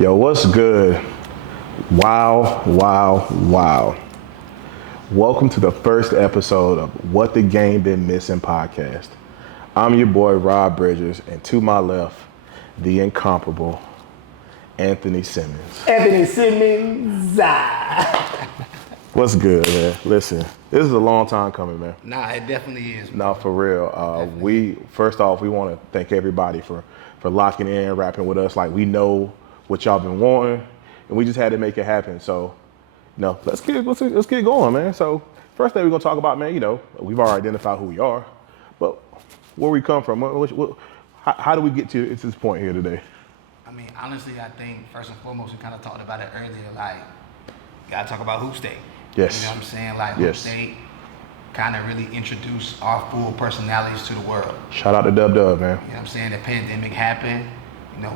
Yo, what's good? Wow, wow, wow. Welcome to the first episode of What the Game Been Missing podcast. I'm your boy, Rob Bridgers, and to my left, the incomparable Anthony Simmons. Anthony Simmons. What's good, man? Listen, this is a long time coming, man. Nah, it definitely is. No, for real. We first off, we want to thank everybody for locking in, rapping with us. Like, we know what y'all been wanting, and we just had to make it happen. So, let's get going, man. So, first thing we're gonna talk about, man. We've already identified who we are, but where we come from. How do we get to this point here today? I mean, honestly, I think first and foremost, we kind of talked about it earlier. Like, you gotta talk about Hoop State. Yes. You know what I'm saying? Like, Hoop State kind of really introduced our full personalities to the world. Shout out to Dub, man. You know what I'm saying? The pandemic happened.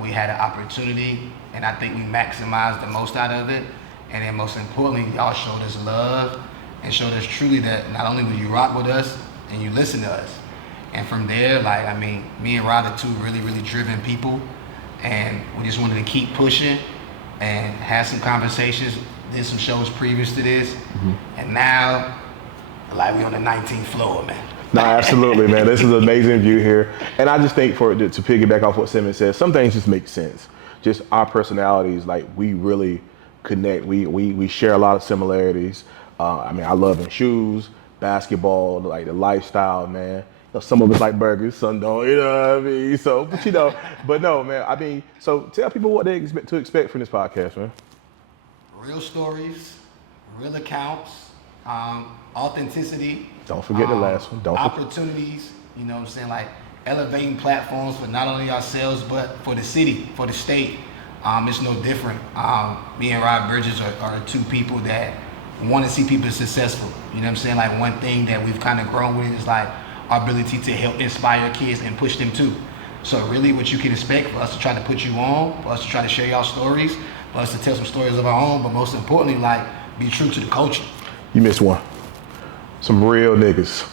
We had an opportunity, and I think we maximized the most out of it. And then most importantly, y'all showed us love and showed us truly that not only will you rock with us and you listen to us. And from there, me and Rod are two really, really driven people. And we just wanted to keep pushing and have some conversations, did some shows previous to this. Mm-hmm. And now, we on the 19th floor, man. No, absolutely, man. This is an amazing view here. And I just think to piggyback off what Simmons says, some things just make sense. Just our personalities, we really connect. We share a lot of similarities. I love in shoes, basketball, the lifestyle, man. Some of us like burgers, some don't, you know what I mean? So, but no, man, so tell people what they expect from this podcast, man. Real stories, real accounts, authenticity. Don't forget the last one. Opportunities, you know what I'm saying? Elevating platforms for not only ourselves, but for the city, for the state. It's no different. Me and Rob Bridges are two people that want to see people successful. You know what I'm saying? One thing that we've kind of grown with is our ability to help inspire kids and push them too. So really what you can expect for us to try to put you on, for us to try to share y'all stories, for us to tell some stories of our own, but most importantly, be true to the culture. You missed one. Some real niggas.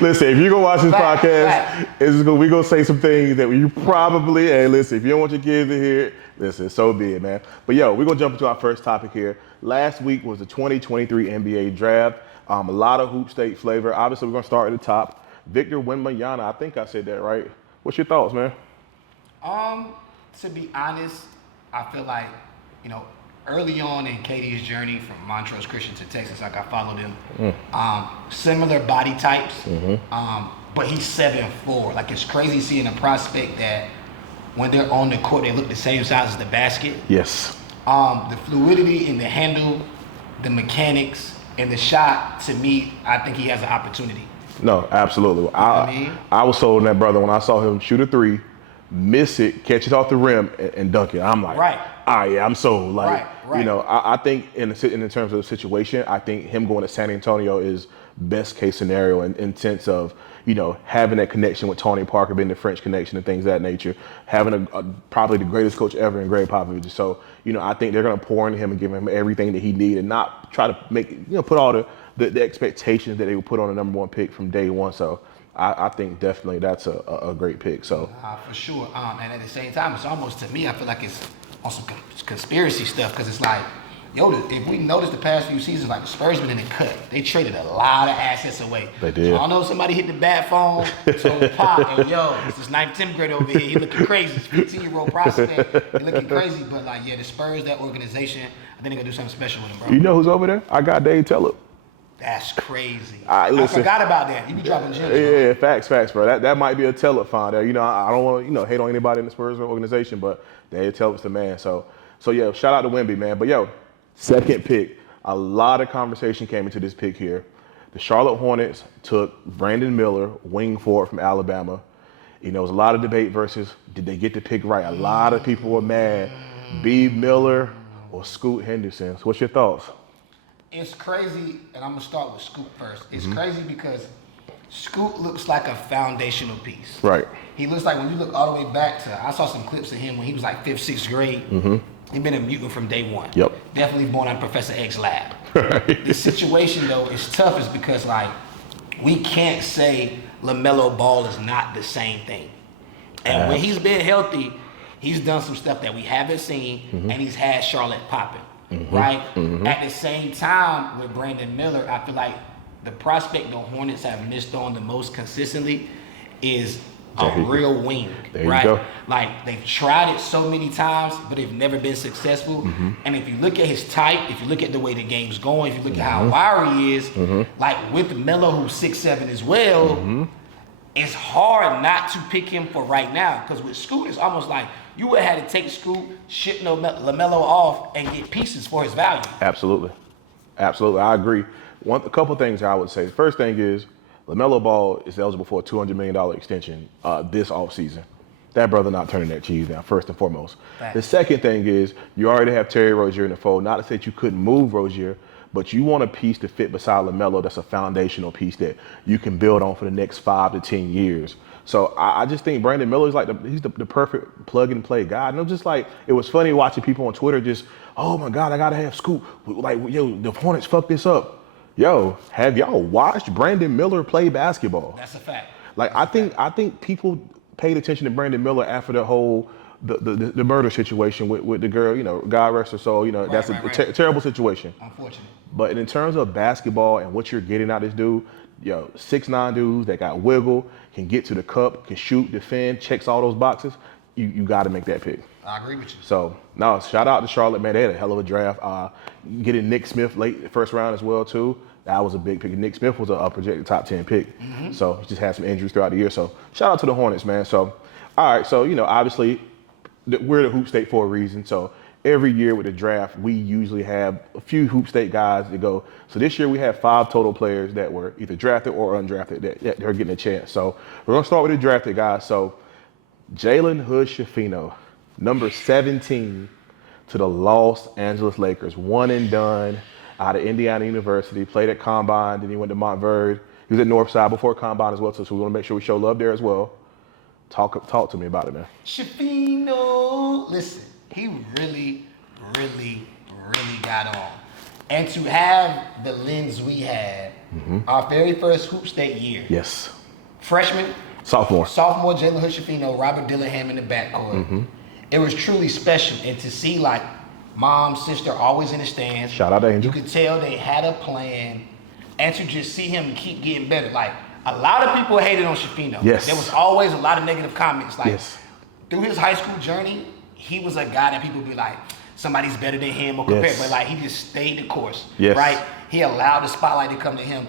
Listen, if you're gonna watch this podcast, we gonna say some things that you probably, hey, listen, if you don't want your kids to hear it, listen, so be it, man. But we're gonna jump into our first topic here. Last week was the 2023 NBA draft. A lot of Hoop State flavor. Obviously, we're gonna start at the top. Victor Wembanyama, I think I said that right. What's your thoughts, man? To be honest, I feel early on in KD's journey from Montrose Christian to Texas, I followed him. Similar body types, but he's 7'4". It's crazy seeing a prospect that when they're on the court, they look the same size as the basket. Yes. The fluidity in the handle, the mechanics, and the shot, to me, I think he has an opportunity. No, absolutely. I was sold on that brother when I saw him shoot a three, miss it, catch it off the rim, and dunk it. I'm like, right. I'm sold. Right. I think in terms of the situation, I think him going to San Antonio is best case scenario in sense of, having that connection with Tony Parker, being the French connection and things of that nature, having probably the greatest coach ever in Greg Popovich. So, I think they're going to pour into him and give him everything that he needs and not try to make, put all the expectations that they would put on a number one pick from day one. So I think definitely that's a great pick. So for sure. And at the same time, it's almost, to me, I feel like it's on some conspiracy stuff, because it's if we noticed the past few seasons, the Spurs been in the cut. They traded a lot of assets away. They did. So I know somebody hit the bat phone, told Pop, this is 9th, 10th grade over here. He looking crazy. This 15-year-old prospect. He looking crazy. But the Spurs, that organization, I think they're gonna do something special with him, bro. You know who's over there? I got Dave Tellep. That's crazy. I forgot about that. You be dropping gems. Yeah, facts, bro. That might be a Tellep find there. I don't want to hate on anybody in the Spurs organization, but Dave Tellep's the man. So shout out to Wemby, man. But second pick. A lot of conversation came into this pick here. The Charlotte Hornets took Brandon Miller, wing forward from Alabama. It was a lot of debate versus did they get the pick right? A lot of people were mad. B. Miller or Scoot Henderson. So what's your thoughts? It's crazy, and I'm gonna start with Scoot first. It's crazy because Scoot looks like a foundational piece. Right. He looks like, when you look all the way back to, I saw some clips of him when he was 5th, 6th grade. He's been a mutant from day one. Yep. Definitely born on Professor X's lab. Right. The situation though is tough is because we can't say LaMelo Ball is not the same thing. And when he's been healthy, He's done some stuff that we haven't seen, and he's had Charlotte popping, right? At the same time, with Brandon Miller, I feel like the prospect the Hornets have missed on the most consistently is a real wing, right? Go. Like, they've tried it so many times, but they've never been successful. And if you look at his type, if you look at the way the game's going, if you look at how wiry he is, like with Melo, who's 6'7" as well, it's hard not to pick him for right now. Because with Scoot, it's almost like you would have had to take Scoot, ship LaMelo off, and get pieces for his value. Absolutely. Absolutely. I agree. A couple things I would say. The first thing is LaMelo Ball is eligible for a $200 million extension this offseason. That brother not turning that cheese down, first and foremost. Right. The second thing is you already have Terry Rozier in the fold. Not to say that you couldn't move Rozier, but you want a piece to fit beside LaMelo that's a foundational piece that you can build on for the next 5 to 10 years. So I just think Brandon Miller is like he's the perfect plug and play guy. And I'm just like, it was funny watching people on Twitter just, oh my God, I gotta have Scoop. Like, yo, the Hornets fucked this up. Yo, have y'all watched Brandon Miller play basketball? That's a fact. Like, I think people paid attention to Brandon Miller after the whole the murder situation with the girl. You know, God rest her soul. You know, that's a terrible situation. Unfortunate. But in terms of basketball and what you're getting out of this dude, yo, 6'9" dudes that got wiggle, can get to the cup, can shoot, defend, checks all those boxes. You got to make that pick. I agree with you. So, no, shout out to Charlotte, man. They had a hell of a draft. Getting Nick Smith late first round as well, too. That was a big pick. Nick Smith was a projected top 10 pick. So, he just had some injuries throughout the year. So, shout out to the Hornets, man. So, all right. So, you know, obviously, we're the Hoop State for a reason. So, every year with the draft, we usually have a few Hoop State guys that go. So, this year we have 5 total players that were either drafted or undrafted that are getting a chance. So, we're going to start with the drafted guys. So, Jalen Hood-Schifino, number 17 to the Los Angeles Lakers. One and done out of Indiana University. Played at Combine, then he went to Montverde. He was at Northside before Combine as well, so we want to make sure we show love there as well. Talk to me about it, man. Schifino, listen, he really got on. And to have the lens we had, our very first Hoop State year. Yes. Freshman. Sophomore Jalen Hood-Schifino, Robert Dillingham in the backcourt. It was truly special. And to see, like, mom, sister always in the stands. Shout out to Angel. You could tell they had a plan. And to just see him keep getting better. Like, a lot of people hated on Schifino. Yes. There was always a lot of negative comments. Like, yes. Through his high school journey, he was a guy that people would be like, somebody's better than him or compare. Yes. But, like, he just stayed the course. Yes. Right? He allowed the spotlight to come to him.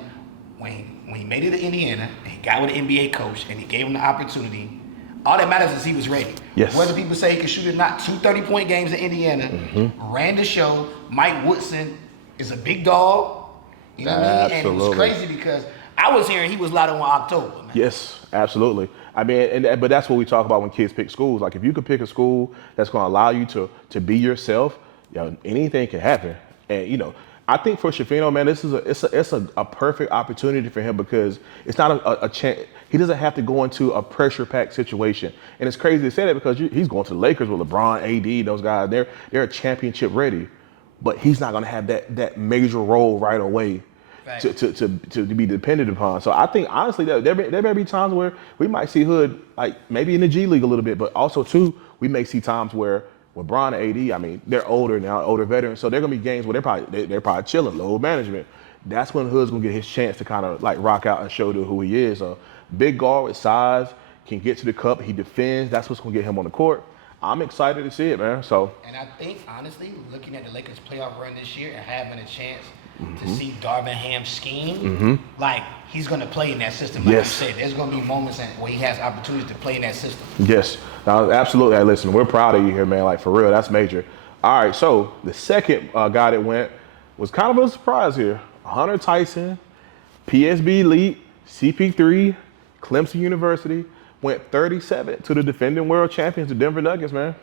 When he made it to Indiana, and he got with an NBA coach, and he gave him the opportunity, all that matters is he was ready. Yes. Whether people say he could shoot or not, 2 30-point games in Indiana, ran the show. Mike Woodson is a big dog. You know what I mean? And it was crazy because I was hearing he was light on October, man. Yes, absolutely. I mean, but that's what we talk about when kids pick schools. Like, if you could pick a school that's going to allow you to be yourself, you know, anything can happen. And, you know, I think for Schifino, man, this is a perfect opportunity for him because it's not a chance. He doesn't have to go into a pressure-packed situation. And it's crazy to say that because he's going to the Lakers with LeBron, AD, those guys. They're championship ready, but he's not going to have that major role right away to be dependent upon. So I think honestly that there may be times where we might see Hood like maybe in the G League a little bit, but also too we may see times where with Bron and AD, I mean, they're older now, older veterans, so they're gonna be games where they're probably chilling, load management. That's when Hood's gonna get his chance to kind of like rock out and show to who he is. So big guard with size, can get to the cup, he defends. That's what's gonna get him on the court. I'm excited to see it, man. So. And I think honestly, looking at the Lakers' playoff run this year and having a chance to see Darvin Ham's scheme, like he's going to play in that system. Like you said, there's going to be moments where he has opportunities to play in that system. Yes, now, absolutely. Hey, listen, we're proud of you here, man. Like for real, that's major. All right, so the second guy that went was kind of a surprise here. Hunter Tyson, PSB elite, CP3, Clemson University, went 37 to the defending world champions, the Denver Nuggets, man.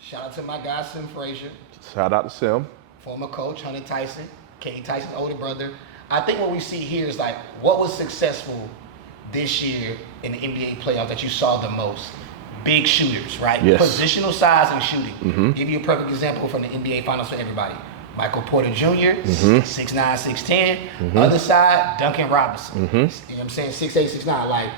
Shout out to my guy, Sim Frazier. Shout out to Sim. Former coach, Hunter Tyson. Kenny Tyson's older brother. I think what we see here is like what was successful this year in the NBA playoffs that you saw the most. Big shooters, right? Yes. Positional size and shooting. Give you a perfect example from the NBA Finals for everybody. Michael Porter Jr., 6'9", 6'10". Other side, Duncan Robinson. You know what I'm saying? 6'8", 6'9". Like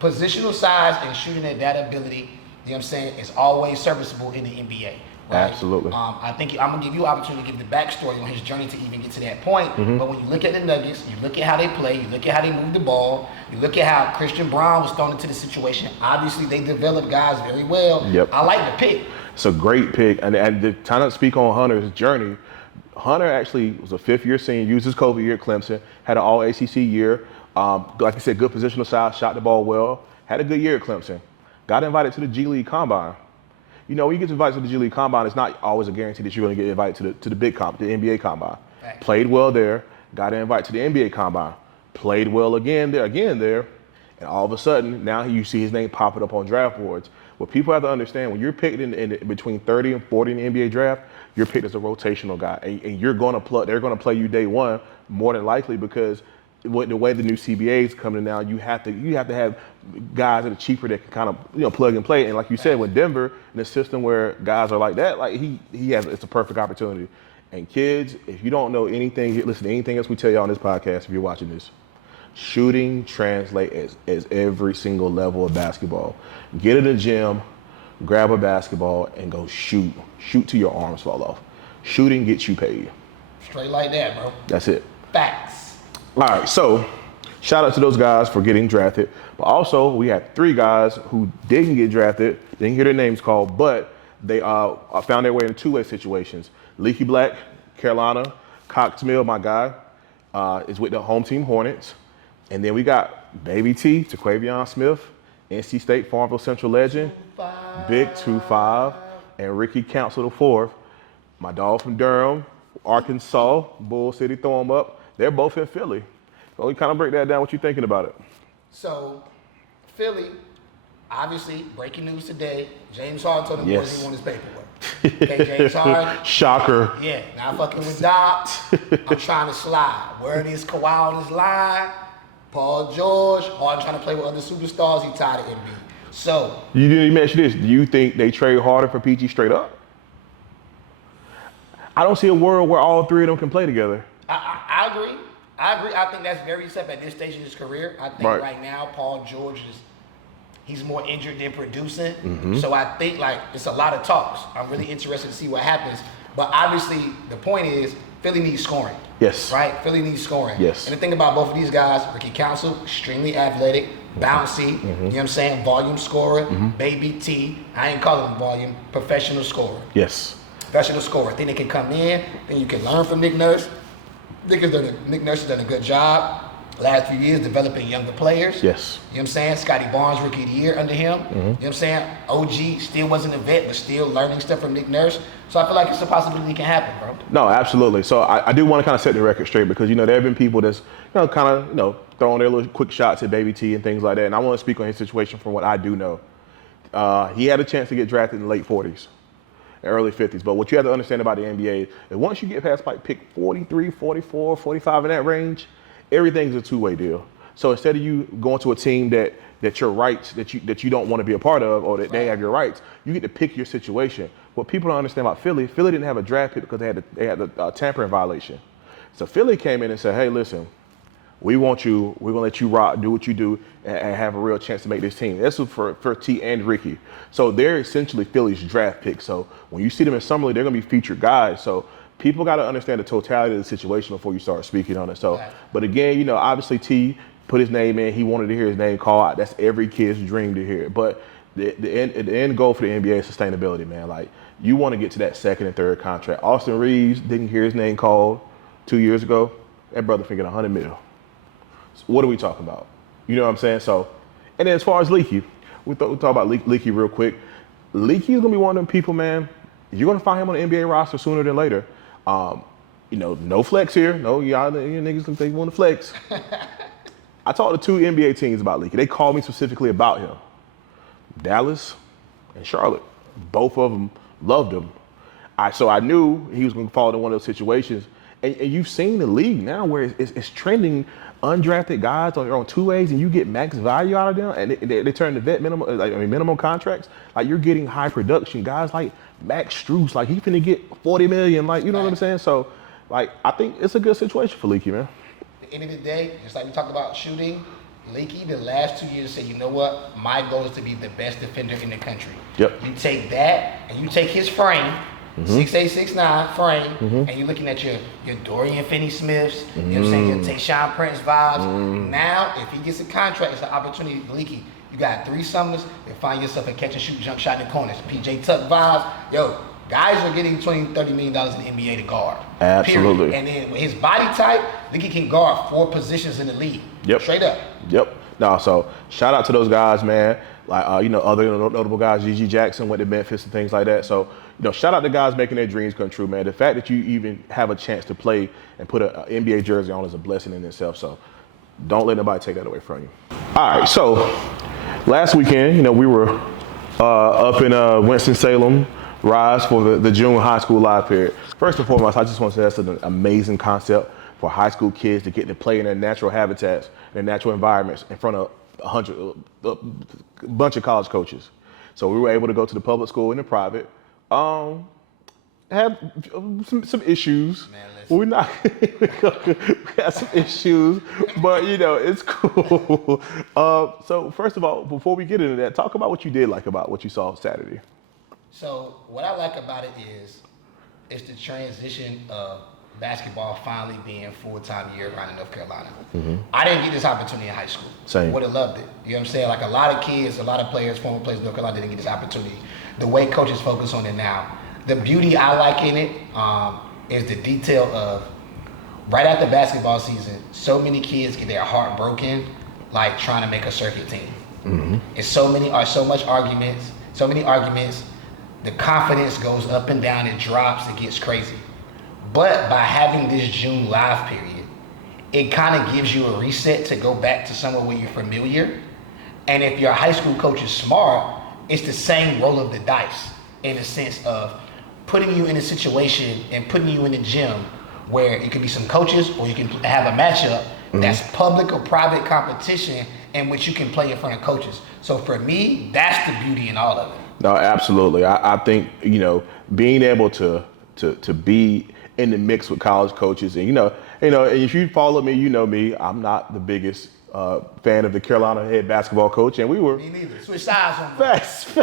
positional size and shooting at that ability you know what I'm saying, is always serviceable in the NBA. Right? Absolutely. I think I'm gonna give you an opportunity to give the backstory on his journey to even get to that point. But when you look at the Nuggets, you look at how they play, you look at how they move the ball, you look at how Christian Braun was thrown into the situation. Obviously, they developed guys very well. Yep. I like the pick. It's a great pick. And to kind of speak on Hunter's journey, Hunter actually was a fifth-year senior, used his COVID year at Clemson, had an all-ACC year. Like I said, good positional size, shot the ball well, had a good year at Clemson. Got invited to the G League Combine. You know, when you get invited to the G League Combine, it's not always a guarantee that you're going to get invited to the big comp, the NBA Combine. Right. Played well there, got an invite to the NBA Combine. Played well again there, and all of a sudden, now you see his name popping up on draft boards. What people have to understand, when you're picked in between 30 and 40 in the NBA draft, you're picked as a rotational guy, and you're going to they're going to play you day one more than likely because the way the new CBA is coming now, you have to have guys that are cheaper that can kind of plug and play. And like you said, with Denver in a system where guys are like that, like it's a perfect opportunity. And kids, if you don't know anything, listen to anything else we tell you on this podcast. If you're watching this, shooting translates as every single level of basketball. Get in the gym, grab a basketball, and go shoot. Shoot till your arms fall off. Shooting gets you paid. Straight like that, bro. That's it. Facts. All right, so shout out to those guys for getting drafted. But also, we had 3 guys who didn't get drafted, didn't hear their names called, but they found their way in two-way situations. Leaky Black, Carolina. Cox Mill, my guy, is with the home team Hornets. And then we got Baby T, Taquavion Smith, NC State Farmville Central legend, Big 2-5, and Ricky Council IV, my dog from Durham, Arkansas, Bull City, throw them up. They're both in Philly. So we kind of break that down. What you thinking about it? So, Philly, obviously, breaking news today. James Harden told the boys he won his paperwork. Okay, James Harden. Shocker. Yeah, not fucking with Doc. I'm trying to slide. Word is Kawhi on his line. Paul George. Harden trying to play with other superstars. He tired of Embiid. So. You didn't even mention this. Do you think they trade Harden for PG straight up? I don't see a world where all 3 of them can play together. I agree. I think that's very tough at this stage of his career. I think right now Paul George he's more injured than producing. Mm-hmm. So I think it's a lot of talks. I'm really interested to see what happens. But obviously the point is Philly needs scoring. Yes. Right? Philly needs scoring. Yes. And the thing about both of these guys, Ricky Council, extremely athletic, bouncy, you know what I'm saying? Volume scorer, Baby T. I ain't calling him volume, professional scorer. Yes. Professional scorer. I think they can come in, then you can learn from Nick Nurse. Nick Nurse has done a good job last few years developing younger players. Yes. You know what I'm saying? Scotty Barnes, rookie of the year under him. You know what I'm saying? OG still wasn't a vet, but still learning stuff from Nick Nurse. So I feel like it's a possibility it can happen, bro. No, absolutely. So I do want to kind of set the record straight because, there have been people that's, kind of, throwing their little quick shots at Baby T and things like that. And I want to speak on his situation from what I do know. He had a chance to get drafted in the late 40s. Early 50s. But what you have to understand about the NBA is once you get past pick 43, 44, 45 in that range, everything's a two-way deal. So instead of you going to a team that your rights that you don't want to be a part of or that they have your rights, you get to pick your situation. What people don't understand about Philly didn't have a draft pick because they had a tampering violation. So Philly came in and said, hey, listen, we want you, we're gonna let you rock, do what you do, and have a real chance to make this team. This is for T and Ricky. So they're essentially Philly's draft pick. So when you see them in Summer League, they're gonna be featured guys. So people gotta understand the totality of the situation before you start speaking on it. So, but again, obviously T put his name in, he wanted to hear his name called. That's every kid's dream to hear. But the end goal for the NBA is sustainability, man. Like, you want to get to that second and third contract. Austin Reeves didn't hear his name called 2 years ago. That brother figured $100 million. So what are we talking about? You know what I'm saying? So, and then as far as Leaky, we'll talk about Leaky real quick. Leaky is gonna be one of them people, man. You're gonna find him on the NBA roster sooner than later. No flex here. No, y'all niggas think they want to flex. I talked to 2 NBA teams about Leaky. They called me specifically about him. Dallas and Charlotte. Both of them loved him. So I knew he was going to fall into one of those situations. And you've seen the league now where it's trending undrafted guys on 2As and you get max value out of them and they turn to vet minimum contracts. Like, you're getting high production. Guys like Max Strus, like, he's finna get $40 million. Like, you know what I'm saying? So, like, I think it's a good situation for Leaky, man. At the end of the day, just like we talked about shooting, Leaky, the last 2 years, said, you know what? My goal is to be the best defender in the country. Yep. You take that, and you take his frame, 6'8", 6'9" frame, and you're looking at your Dorian Finney-Smiths, you know what I'm saying, your Tayshaun Prince vibes. Now, if he gets a contract, it's an opportunity. Leaky, you got 3 summers, and find yourself a catch-and-shoot jump shot in the corners. PJ Tuck vibes. Yo, guys are getting $20, $30 million in the NBA to guard. Absolutely. Period. And then with his body type, Leaky can guard 4 positions in the league. Yep. Straight up. Yep. No, so shout out to those guys, man. Like, other notable guys, G.G. Jackson went to Memphis and things like that. So, shout out to guys making their dreams come true, man. The fact that you even have a chance to play and put an NBA jersey on is a blessing in itself. So don't let nobody take that away from you. All right, so last weekend, we were up in Winston-Salem, Rise, for the June high school live period. First and foremost, I just want to say that's an amazing concept for high school kids to get to play in their natural habitats, their natural environments in front of a bunch of college coaches. So we were able to go to the public school and the private. Have some issues. Man, listen. We're not. We got some issues, but it's cool. So first of all, before we get into that, talk about what you did like about what you saw Saturday. So what I like about it is it's the transition of basketball finally being full-time year-round in North Carolina. I didn't get this opportunity in high school. Same. Would have loved it. You know what I'm saying? Like a lot of kids, a lot of players, former players in North Carolina didn't get this opportunity. The way coaches focus on it now. The beauty I like in it is the detail of right after basketball season, so many kids get their heart broken, like trying to make a circuit team. It's so much arguments, the confidence goes up and down, it drops, it gets crazy. But by having this June live period, it kind of gives you a reset to go back to somewhere where you're familiar. And if your high school coach is smart, it's the same roll of the dice in the sense of putting you in a situation and putting you in the gym where it could be some coaches or you can have a matchup that's public or private competition in which you can play in front of coaches. So for me, that's the beauty in all of it. No, absolutely. I think, being able to be in the mix with college coaches, and if you follow me, you know me. I'm not the biggest fan of the Carolina head basketball coach, and we were. Me neither. Switch sides on me. Facts.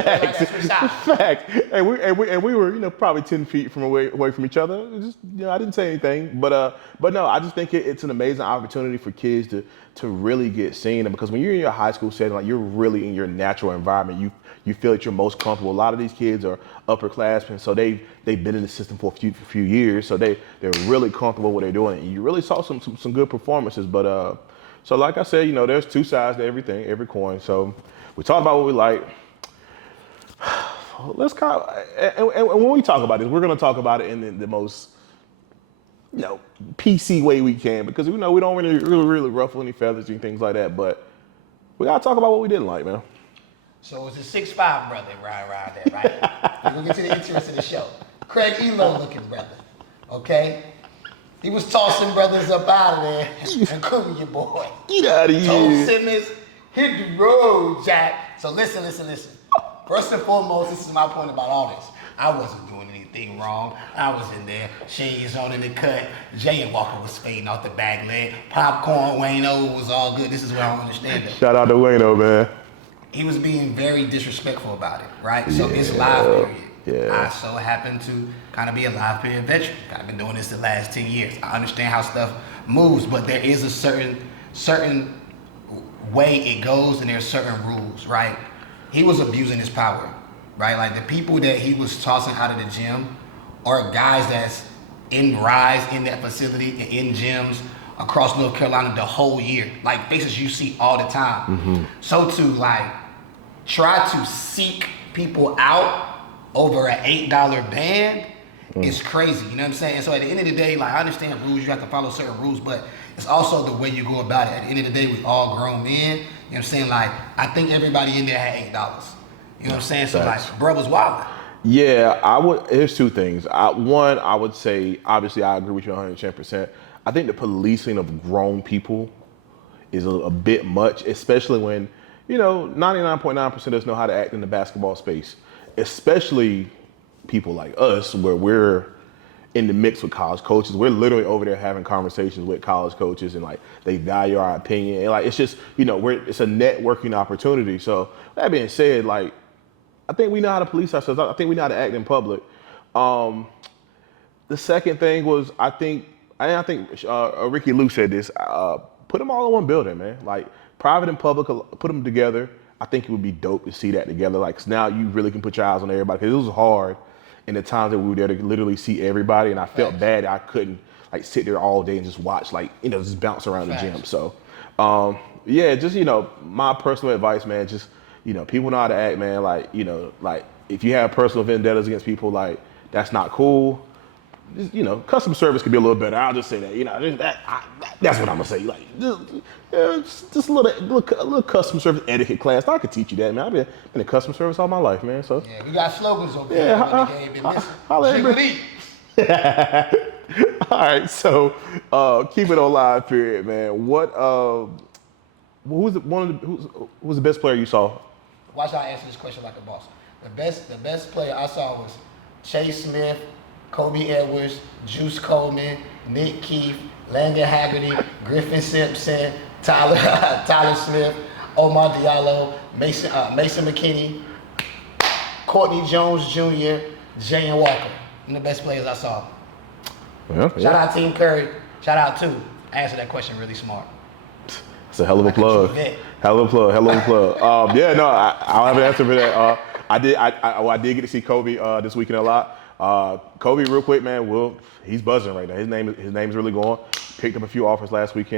And we were, probably 10 feet from away from each other. Just, I didn't say anything, but no, I just think it's an amazing opportunity for kids to really get seen, and because when you're in your high school setting, like you're really in your natural environment, you feel that you're most comfortable. A lot of these kids are upperclassmen, so they've been in the system for a few years, so they're really comfortable with what they're doing. And you really saw some good performances, but so like I said, there's two sides to everything, every coin. So we talked about what we like. Let's and when we talk about this, we're going to talk about it in the most PC way we can, because we don't really ruffle any feathers and things like that. But we got to talk about what we didn't like, man. So it was a 6'5" brother around there, right? We're going to get to the interest of the show. Craig Elo looking brother, okay? He was tossing brothers up out of there and cooking your boy. Get out of here. Told Simmons, hit the road, Jack. So listen. First and foremost, this is my point about all this. I wasn't doing anything wrong. I was in there, shades on in the cut. Jay and Walker was fading off the back leg. Popcorn, Wayno was all good. This is where I don't understand it. Shout out to Wayno, man. He was being very disrespectful about it, right? So it's live period. Yeah. I so happen to kind of be a live period veteran. I've been doing this the last 10 years. I understand how stuff moves, but there is a certain way it goes, and there's certain rules, right? He was abusing his power, right? Like the people that he was tossing out of the gym are guys that's in rise in that facility and in gyms across North Carolina the whole year, like faces you see all the time. So to try to seek people out over an $8 band is crazy, you know what I'm saying? And so at the end of the day, I understand rules, you have to follow certain rules, but it's also the way you go about it. At the end of the day, we all grown men, you know what I'm saying? I think everybody in there had $8, you know what I'm saying? So bro was wild. Yeah, here's two things. One, I would say, obviously I agree with you 110%. I think the policing of grown people is a bit much, especially when, 99.9% of us know how to act in the basketball space, especially people like us where we're in the mix with college coaches. We're literally over there having conversations with college coaches, and like they value our opinion. And like it's just it's a networking opportunity. So that being said, like I think we know how to police ourselves. I think we know how to act in public. The second thing was I think Ricky Lou said this. Put them all in one building, man. Like private and public, put them together. I think it would be dope to see that together. Like 'cause now you really can put your eyes on everybody. Because it was hard in the times that we were there to literally see everybody, and I felt bad that I couldn't like sit there all day and just watch just bounce around the gym. So yeah, just my personal advice, man. Just people know how to act, man. Like like if you have personal vendettas against people, like that's not cool. Just, customer service could be a little better. I'll just say that. That's what I'm gonna say. Like, just a little customer service etiquette class. I could teach you that, man. I've been in customer service all my life, man. So yeah, we got slogans over here. Holla at me. All right, so keep it on live, period, man. Who's the best player you saw? Watch how I answer this question like a boss. The best player I saw was Chase Smith, Kobe Edwards, Juice Coleman, Nick Keefe, Landon Haggerty, Griffin Simpson, Tyler Smith, Omar Diallo, Mason McKinney, Courtney Jones Jr., Jayden Walker. And the best players I saw. Well, Shout out Team Curry. Shout out to. I answered that question really smart. It's a hell of a plug. Hell of a plug. Yeah, no, I'll have an answer for that. I did get to see Kobe this weekend a lot. Kobe, real quick, man. He's buzzing right now. His name's really going. Picked up a few offers last week.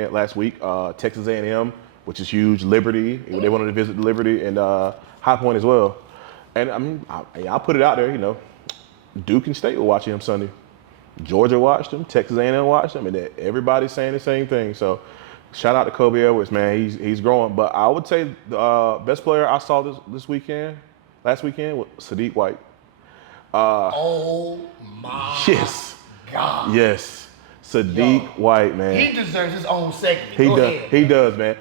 Texas A&M, which is huge. Liberty, they wanted to visit Liberty, and High Point as well. And I mean, I'll put it out there. Duke and State were watching him Sunday. Georgia watched him. Texas A&M watched him, and everybody's saying the same thing. So, shout out to Kobe Edwards, man. He's growing. But I would say the best player I saw last weekend, was Sadiq White. Oh my God. Yes. Sadiq White, man. He deserves his own segment. He does, man.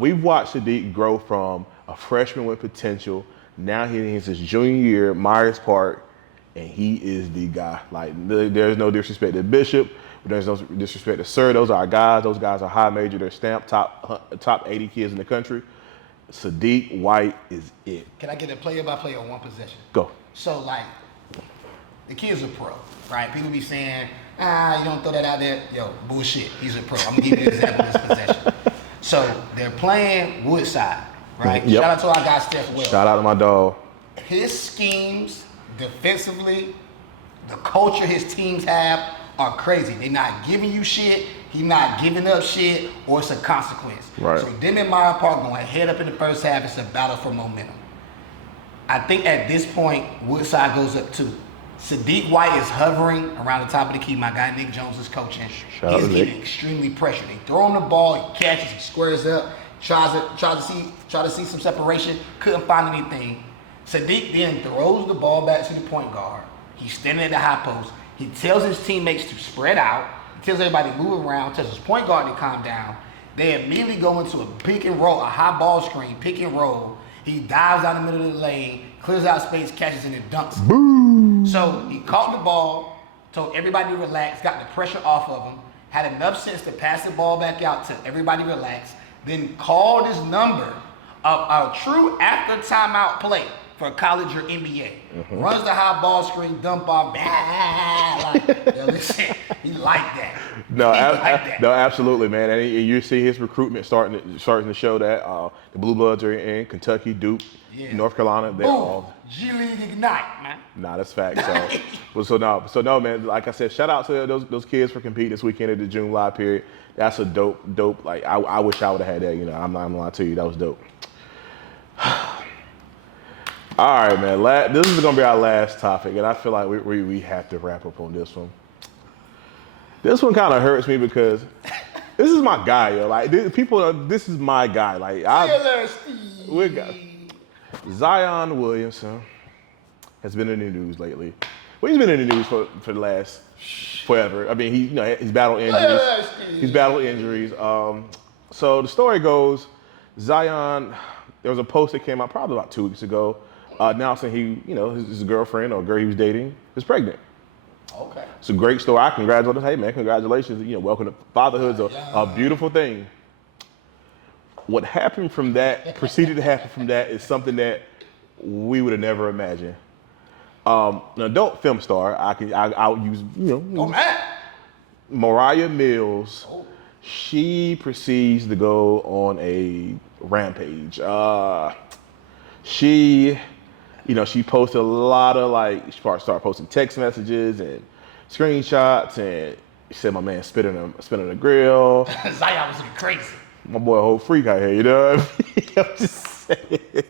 We've watched Sadiq grow from a freshman with potential. Now he's his junior year at Myers Park, and he is the guy. Like, there's no disrespect to Bishop. There's no disrespect to Sir. Those are our guys. Those guys are high major. They're stamped top 80 kids in the country. Sadiq White is it. Can I get a player-by-player on one possession? Go. So, like, the kid's a pro, right? People be saying, you don't throw that out there. Yo, bullshit. He's a pro. I'm going to give you an example of this possession. So, they're playing Woodside, right? Yep. Shout out to our guy, Steph Wells. Shout out to my dog. His schemes, defensively, the culture his teams have are crazy. They're not giving you shit. He's not giving up shit, or it's a consequence. Right. So, them and Meyer Park going head up in the first half. It's a battle for momentum. I think at this point, Woodside goes up 2. Sadiq White is hovering around the top of the key. My guy Nick Jones is coaching. He's getting extremely pressured. They throw him the ball, he catches, he squares up, tries to see some separation, couldn't find anything. Sadiq then throws the ball back to the point guard. He's standing at the high post. He tells his teammates to spread out. He tells everybody to move around, tells his point guard to calm down. They immediately go into a pick and roll, a high ball screen, pick and roll. He dives down the middle of the lane, clears out space, catches it, and dunks it. Boom. So he caught the ball, told everybody to relax, got the pressure off of him, had enough sense to pass the ball back out to everybody relax, then called his number of a true after timeout play for college or NBA. Mm-hmm. Runs the high ball screen, dump off, listen, he liked that. No, absolutely, man. And you see his recruitment starting to show that the Blue Bloods are in Kentucky, Duke, North Carolina. They're all G League Ignite, man. Nah, that's fact. So no, man. Like I said, shout out to those kids for competing this weekend at the June live period. That's a dope. Like I wish I would have had that. I'm not gonna lie to you, that was dope. All right, man. This is gonna be our last topic, and I feel like we have to wrap up on this one. This one kind of hurts me because this is my guy, yo. Like this is my guy. Like we got Zion Williamson has been in the news lately. Well, he's been in the news for the last forever. I mean, he's battled injuries. So the story goes, Zion. There was a post that came out probably about 2 weeks ago, announcing his girlfriend or girl he was dating is pregnant. Okay. it's a great story. I congratulate him. Hey, man, congratulations. You know, welcome to fatherhood's a beautiful thing. What happened from that, proceeded to happen from that, is something that we would have never imagined. An adult film star, I'll use, Mariah Mills. She proceeds to go on a rampage. She posted a lot of she started posting text messages and screenshots, and she said my man spit on the grill. Zion was looking crazy. My boy a whole freak out here, you know what I mean? I'm just saying.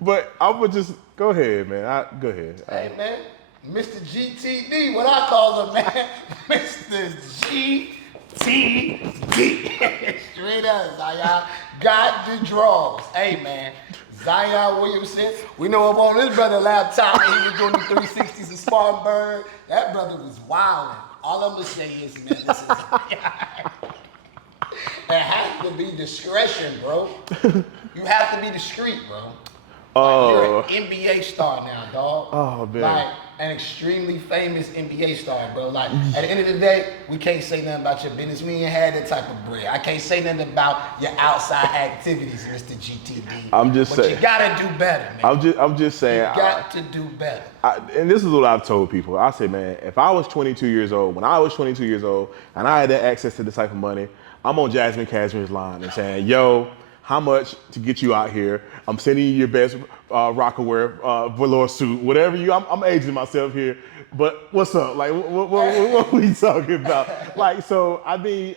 But I'm gonna just go ahead, man. Go ahead. Hey man, Mr. GTD, what I call him, man. Mr. GTD. Straight up, Zion. Got the draws. Hey man. Zion Williamson, we know him on his brother laptop. He was doing the 360s in Spartanburg. That brother was wilding. All I'm gonna say is, man, this is it has to be discretion, bro. You have to be discreet, bro. You're an NBA star now, dog. Oh, man. Like an extremely famous NBA star, bro. Like at the end of the day, we can't say nothing about your business. We ain't had that type of bread. I can't say nothing about your outside activities, Mr. GTD. I'm just saying. But you gotta do better, man. I'm just saying. You got to do better. And this is what I've told people. I say, man, if I was 22 years old, when I was 22 years old, and I had that access to this type of money, I'm on Jasmine Cashmere's line and saying, yo, how much to get you out here? I'm sending you your best Rockaware velour suit, whatever you. I'm aging myself here, but what's up? Like, what we talking about? Like, so I mean,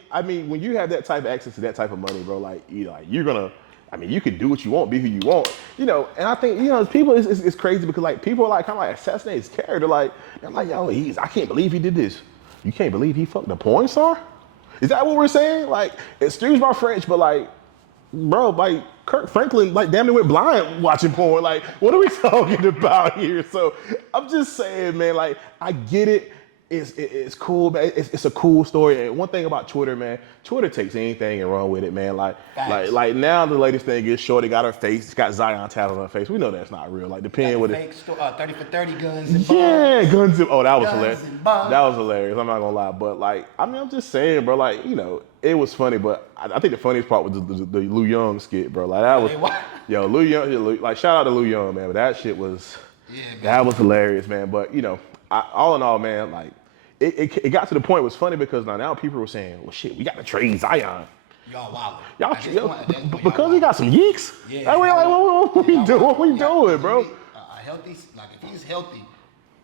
when you have that type of access to that type of money, bro, you're gonna. I mean, you can do what you want, be who you want, And I think people, it's crazy because people are kind of assassinate his character. I'm like, yo, I can't believe he did this. You can't believe he fucked a porn star? Is that what we're saying? Excuse my French, but bro, Kirk Franklin, damn near went blind watching porn. What are we talking about here? So I'm just saying, man, I get it. It's cool, man. It's a cool story. And one thing about Twitter, man, Twitter takes anything and run with it, man. Like now the latest thing is Shorty got her face. It's got Zion tat on her face. We know that's not real. Depending with it. 30 for 30 guns and bombs. Yeah, guns and, that was hilarious. That was hilarious. I'm not gonna lie, but I'm just saying, bro. It was funny, but I think the funniest part was the Lou Young skit, bro. That was, Lou Young. Shout out to Lou Young, man. But that shit was, that was hilarious, man. But all in all, man, it got to the point. It was funny because now people were saying, well, shit, we got to trade Zion. Y'all wild. Because he got some yeeks. Yeah. What we doing? What we doing, bro? Healthy, if he's healthy,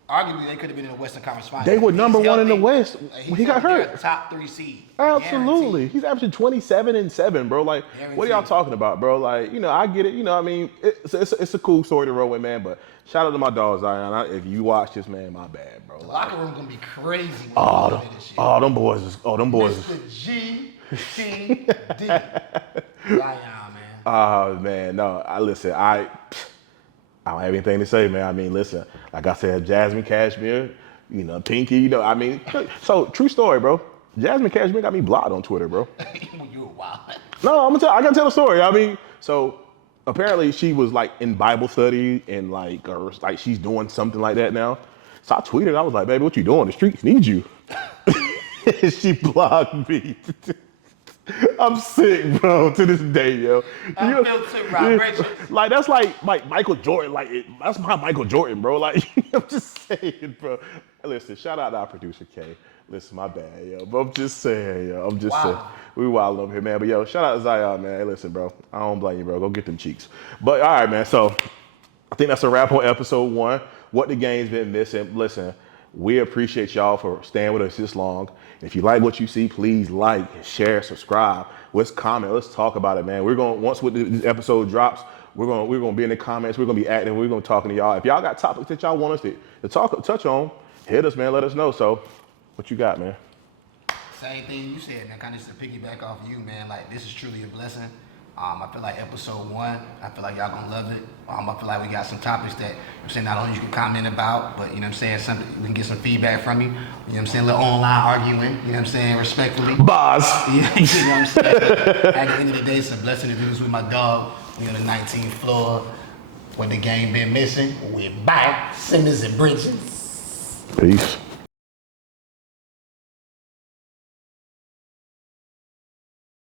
arguably they could have been in the Western Conference Finals. They were number one in the West when he got hurt. Top 3 seed. Absolutely. Guaranteed. He's averaging 27-7, bro. What are y'all talking about, bro? I get it. I mean, it's a cool story to roll with, man. But shout out to my dog Zion. If you watch this, man, my bad, bro. The locker room gonna be crazy. Them boys. Mr. GTD. Zion, man. Oh man, no. Listen. I don't have anything to say, man. I mean, listen. Like I said, Jasmine Cashmere, Pinky. I mean, so true story, bro. Jasmine Cashmere got me blocked on Twitter, bro. You were wild. No, I gotta tell a story. I mean, so apparently she was in Bible study and or she's doing something like that now. So I tweeted, I was like, baby, what you doing? The streets need you. She blocked me. I'm sick, bro, to this day, yo. I feel sick, Rob Bridgers. That's like Michael Jordan. That's my Michael Jordan, bro. I'm just saying, bro. Listen, shout out to our producer, Kay. Listen, my bad, yo. But I'm just saying, yo. Saying. We wild over here, man. But, yo, shout out to Zion, man. Hey, listen, bro. I don't blame you, bro. Go get them cheeks. But, all right, man. So, I think that's a wrap on episode 1. What the game's been missing. Listen, we appreciate y'all for staying with us this long. If you like what you see, please like, share, subscribe. Let's comment. Let's talk about it, man. Once this episode drops, we're gonna be in the comments. We're gonna be active. We're gonna be talking to y'all. If y'all got topics that y'all want us to touch on, hit us, man. Let us know. So, what you got, man? Same thing you said, man. Kind of just to piggyback off of you, man. This is truly a blessing. I feel like episode 1, I feel like y'all gonna love it. I feel like we got some topics that not only you can comment about, but something we can get some feedback from you. A little online arguing, respectfully. Boss. At the end of the day, it's a blessing to do this with my dog. We on the 19th floor. When the game been missing, we're back. Simmons and Bridgers. Peace.